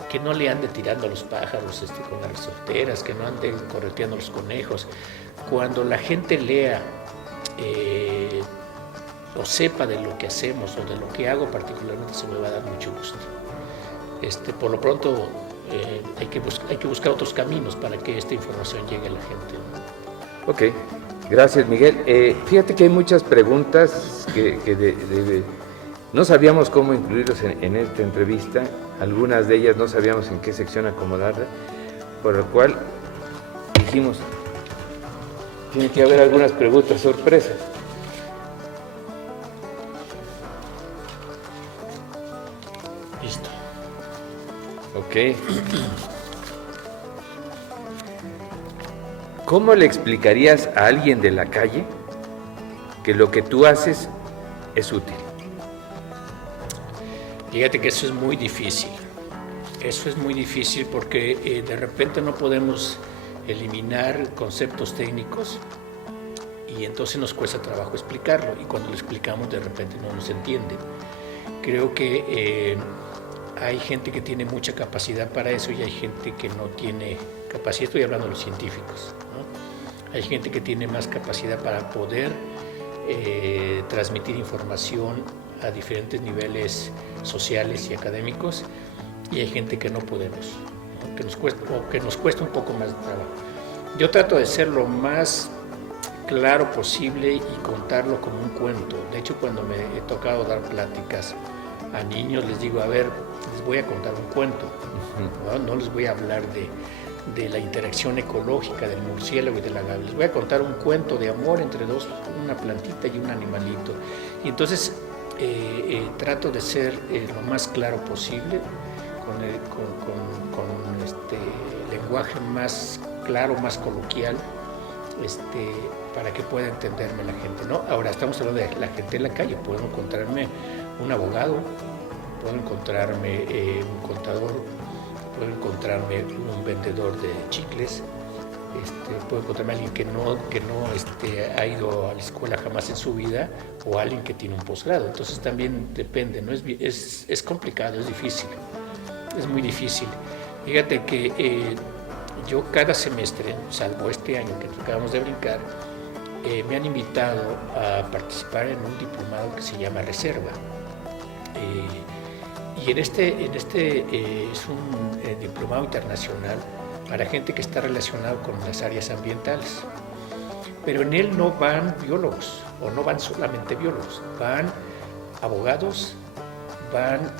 que no le ande tirando a los pájaros con las resorteras, que no anden correteando a los conejos. Cuando la gente lea o sepa de lo que hacemos o de lo que hago particularmente, se me va a dar mucho gusto. Por lo pronto hay que buscar otros caminos para que esta información llegue a la gente, ¿no? Ok, gracias Miguel. Fíjate que hay muchas preguntas que no sabíamos cómo incluirlos en esta entrevista, algunas de ellas no sabíamos en qué sección acomodarlas, por lo cual dijimos, tiene que haber algunas preguntas sorpresas. Listo. Ok. ¿Cómo le explicarías a alguien de la calle que lo que tú haces es útil? Fíjate que eso es muy difícil. Eso es muy difícil porque de repente no podemos eliminar conceptos técnicos y entonces nos cuesta trabajo explicarlo y cuando lo explicamos de repente no nos entienden. Creo que hay gente que tiene mucha capacidad para eso y hay gente que no tiene capacidad, estoy hablando de los científicos, ¿no? Hay gente que tiene más capacidad para poder transmitir información a diferentes niveles sociales y académicos y hay gente que no podemos, ¿no? que nos cuesta un poco más de trabajo. Yo trato de ser lo más claro posible y contarlo como un cuento. De hecho, cuando me he tocado dar pláticas a niños, les digo, a ver, les voy a contar un cuento, no les voy a hablar de la interacción ecológica del murciélago y del agave, les voy a contar un cuento de amor entre dos, una plantita y un animalito. Y entonces trato de ser lo más claro posible, con este lenguaje más claro, más coloquial, para que pueda entenderme la gente, ¿no? Ahora estamos hablando de la gente en la calle, puedo encontrarme un abogado, puedo encontrarme un contador, puedo encontrarme un vendedor de chicles, puedo encontrarme a alguien que no ha ido a la escuela jamás en su vida o alguien que tiene un posgrado. Entonces también depende, ¿no? Es complicado, es difícil, es muy difícil. Fíjate que yo cada semestre, salvo este año que acabamos de brincar, me han invitado a participar en un diplomado que se llama Reserva. Y en este es un diplomado internacional para gente que está relacionada con las áreas ambientales. Pero en él no van biólogos, o no van solamente biólogos, van abogados, van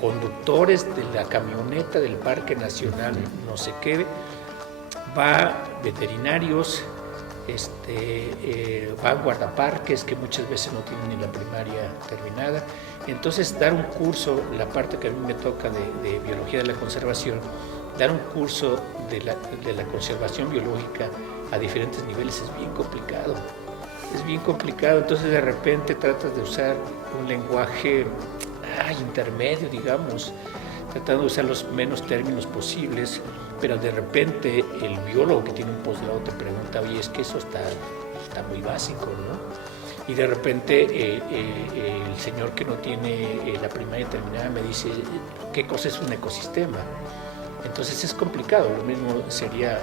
conductores de la camioneta del Parque Nacional, no sé qué, va veterinarios, van guardaparques que muchas veces no tienen ni la primaria terminada. Entonces dar un curso, la parte que a mí me toca de biología de la conservación, dar un curso de la conservación biológica a diferentes niveles es bien complicado. Es bien complicado, entonces de repente tratas de usar un lenguaje intermedio, digamos, tratando de usar los menos términos posibles, pero de repente el biólogo que tiene un posgrado te pregunta, oye, es que eso está muy básico, ¿no? Y de repente el señor que no tiene la primaria terminada me dice, ¿qué cosa es un ecosistema? Entonces es complicado, lo mismo sería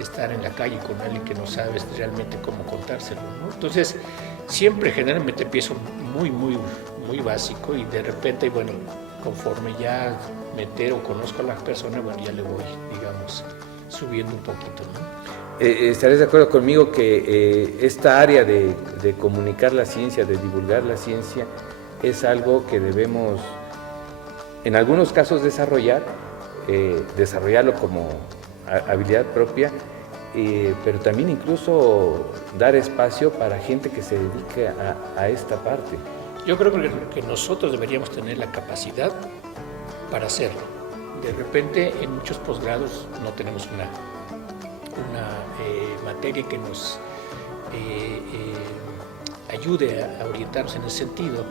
estar en la calle con alguien que no sabes realmente cómo contárselo, ¿no? Entonces siempre generalmente empiezo muy básico y de repente, bueno, conforme ya me entero, conozco a la persona, bueno, ya le voy, digamos, subiendo un poquito, ¿no? ¿Estarías de acuerdo conmigo que esta área de comunicar la ciencia, de divulgar la ciencia, es algo que debemos, en algunos casos, desarrollarlo como habilidad propia, pero también incluso dar espacio para gente que se dedique a esta parte? Yo creo que nosotros deberíamos tener la capacidad para hacerlo. De repente, en muchos posgrados no tenemos una materia que nos ayude a orientarnos en ese sentido.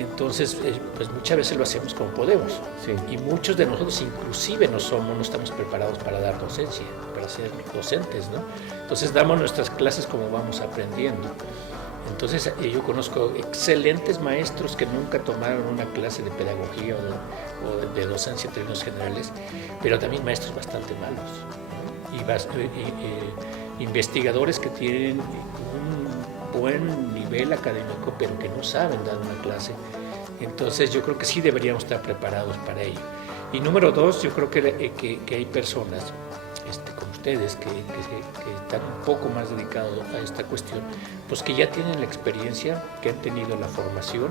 Entonces, pues muchas veces lo hacemos como podemos. Sí. Y muchos de nosotros inclusive no estamos preparados para dar docencia, para ser docentes, ¿no? Entonces damos nuestras clases como vamos aprendiendo. Entonces yo conozco excelentes maestros que nunca tomaron una clase de pedagogía o de docencia en términos generales, pero también maestros bastante malos, ¿no? Y investigadores que tienen un buen nivel académico, pero que no saben dar una clase. Entonces yo creo que sí deberíamos estar preparados para ello. Y número dos, yo creo que hay personas, como ustedes que están un poco más dedicados a esta cuestión, pues que ya tienen la experiencia, que han tenido la formación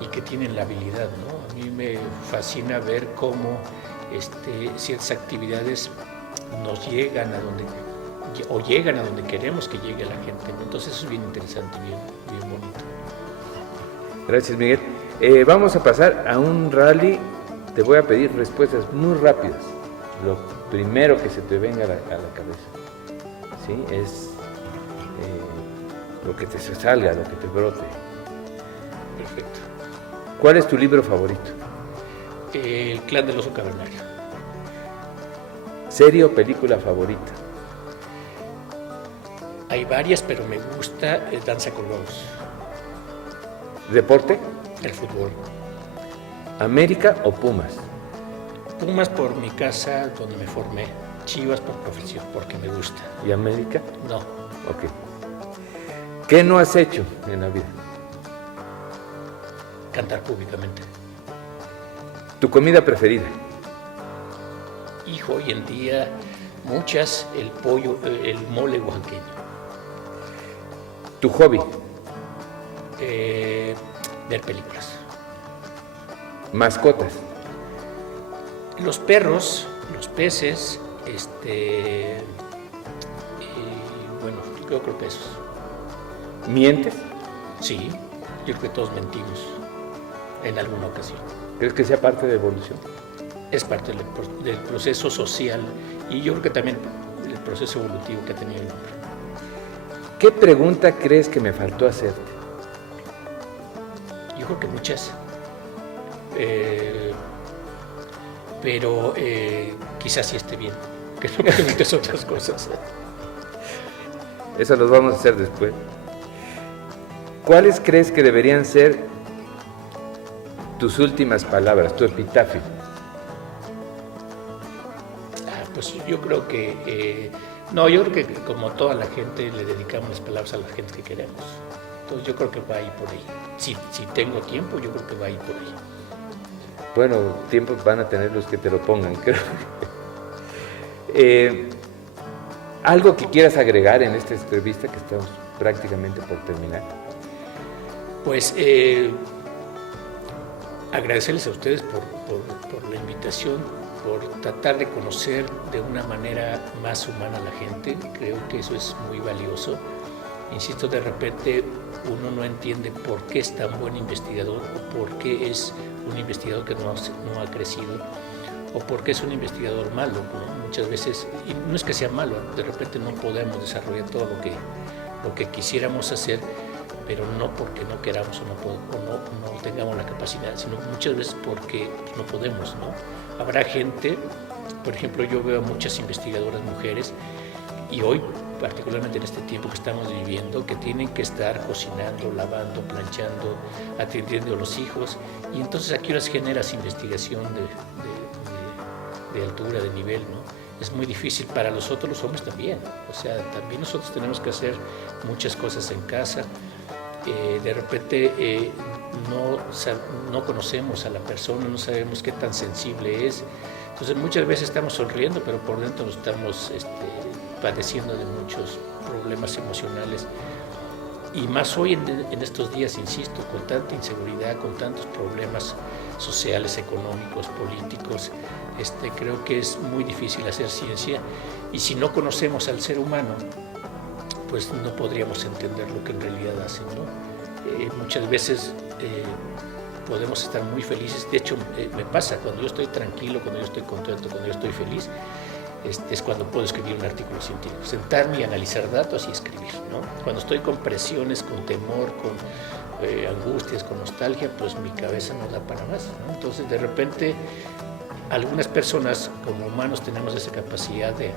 y que tienen la habilidad, ¿no? A mí me fascina ver cómo ciertas actividades nos llegan llegan a donde queremos que llegue la gente, ¿no? Entonces eso es bien interesante, bien bonito. Gracias, Miguel. Vamos a pasar a un rally. Te voy a pedir respuestas muy rápidas. Lo primero que se te venga a la cabeza, ¿sí? Es lo que te salga, lo que te brote. Perfecto. ¿Cuál es tu libro favorito? El Clan del Oso Cavernario. ¿Serie o película favorita? Hay varias, pero me gusta Danza con Lobos. ¿Deporte? El fútbol. ¿América o Pumas? Pumas por mi casa, donde me formé. Chivas por profesión, porque me gusta. ¿Y América? No. Ok. ¿Qué no has hecho en la vida? Cantar públicamente. ¿Tu comida preferida? Hijo, hoy en día muchas, el pollo, el mole oaxaqueño. ¿Tu hobby? Ver películas. ¿Mascotas? Los perros, los peces, y bueno, yo creo que esos. ¿Mientes? Sí, yo creo que todos mentimos en alguna ocasión. ¿Crees que sea parte de evolución? Es parte del proceso social y yo creo que también el proceso evolutivo que ha tenido el hombre. ¿Qué pregunta crees que me faltó hacerte? Yo creo que muchas, pero quizás sí esté bien, que no me preguntes otras cosas. Eso lo vamos a hacer después. ¿Cuáles crees que deberían ser tus últimas palabras, tu epitafio? Pues yo creo que, yo creo que como toda la gente le dedicamos las palabras a la gente que queremos. Entonces yo creo que va a ir por ahí. Si tengo tiempo, yo creo que va a ir por ahí. Bueno, tiempo van a tener los que te lo pongan, creo. ¿Algo que quieras agregar en esta entrevista que estamos prácticamente por terminar? Pues agradecerles a ustedes por la invitación, por tratar de conocer de una manera más humana a la gente. Creo que eso es muy valioso. Insisto, de repente uno no entiende por qué es tan buen investigador o por qué es un investigador que no ha crecido o por qué es un investigador malo, ¿no? Muchas veces, y no es que sea malo, de repente no podemos desarrollar todo lo que quisiéramos hacer, pero no porque no queramos o no tengamos la capacidad, sino muchas veces porque no podemos, ¿no? Habrá gente, por ejemplo, yo veo a muchas investigadoras mujeres y hoy, particularmente en este tiempo que estamos viviendo, que tienen que estar cocinando, lavando, planchando, atendiendo a los hijos, y entonces aquí las generas investigación de altura, de nivel, ¿no? Es muy difícil para los otros hombres también, o sea, también nosotros tenemos que hacer muchas cosas en casa. De repente no conocemos a la persona, no sabemos qué tan sensible es, entonces muchas veces estamos sonriendo, pero por dentro nos estamos padeciendo de muchos problemas emocionales, y más hoy en estos días, insisto, con tanta inseguridad, con tantos problemas sociales, económicos, políticos, creo que es muy difícil hacer ciencia, y si no conocemos al ser humano, pues no podríamos entender lo que en realidad hacen, ¿no? Muchas veces podemos estar muy felices, de hecho me pasa, cuando yo estoy tranquilo, cuando yo estoy contento, cuando yo estoy feliz, es cuando puedo escribir un artículo científico, sentarme y analizar datos y escribir, ¿no? Cuando estoy con presiones, con temor, con angustias, con nostalgia, pues mi cabeza no da para más, ¿no? Entonces de repente algunas personas como humanos tenemos esa capacidad de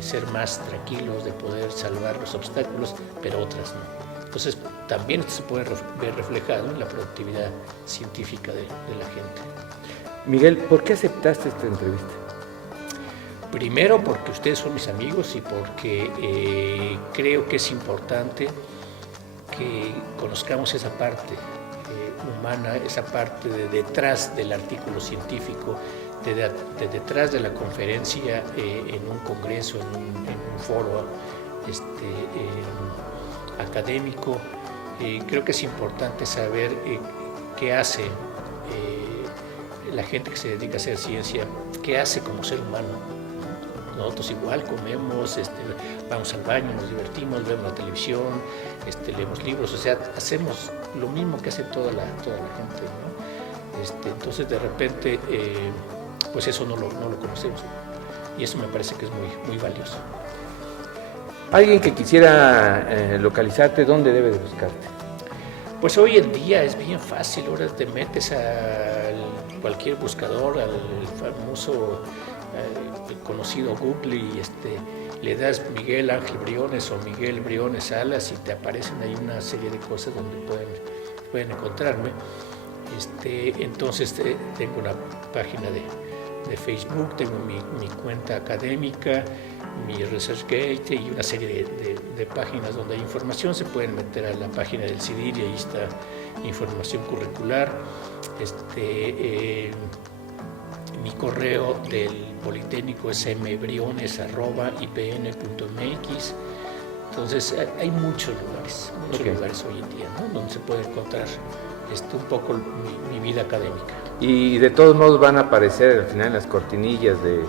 ser más tranquilos, de poder salvar los obstáculos, pero otras no. Entonces también esto se puede ver reflejado en la productividad científica de la gente. Miguel, ¿por qué aceptaste esta entrevista? Primero porque ustedes son mis amigos y porque creo que es importante que conozcamos esa parte humana, esa parte de detrás del artículo científico, de detrás de la conferencia en un congreso, en un foro académico. Creo que es importante saber qué hace la gente que se dedica a hacer ciencia, qué hace como ser humano. Nosotros igual comemos, vamos al baño, nos divertimos, vemos la televisión, leemos libros, o sea, hacemos lo mismo que hace toda la gente, ¿no? Entonces de repente, pues eso no lo conocemos, y eso me parece que es muy valioso. Alguien que quisiera localizarte, ¿dónde debe de buscarte? Pues hoy en día es bien fácil, ahora te metes a cualquier buscador, al famoso, el conocido Google, y le das Miguel Ángel Briones o Miguel Briones Salas y te aparecen ahí una serie de cosas donde pueden encontrarme. Entonces tengo una página de Facebook, tengo mi cuenta académica, mi ResearchGate y una serie de páginas donde hay información. Se pueden meter a la página del CIDIR y ahí está información curricular. Mi correo del Politécnico es mbriones@ipn.mx. Entonces hay muchos lugares hoy en día, ¿no?, donde se puede encontrar un poco mi vida académica. Y de todos modos van a aparecer al final en las cortinillas de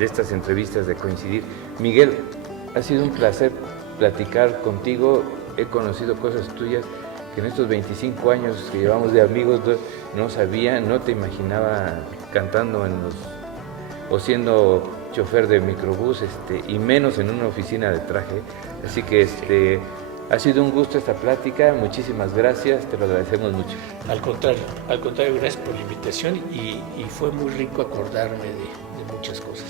estas entrevistas de Coincidir. Miguel, ha sido un placer platicar contigo. He conocido cosas tuyas que en estos 25 años que llevamos de amigos no sabía, no te imaginaba cantando o siendo chofer de microbús, y menos en una oficina de traje. Así que ha sido un gusto esta plática. Muchísimas gracias, te lo agradecemos mucho. Al contrario, gracias por la invitación y fue muy rico acordarme de muchas cosas.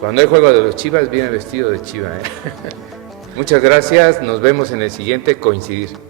Cuando hay juego de los Chivas, viene vestido de Chiva, Muchas gracias, nos vemos en el siguiente Coincidir.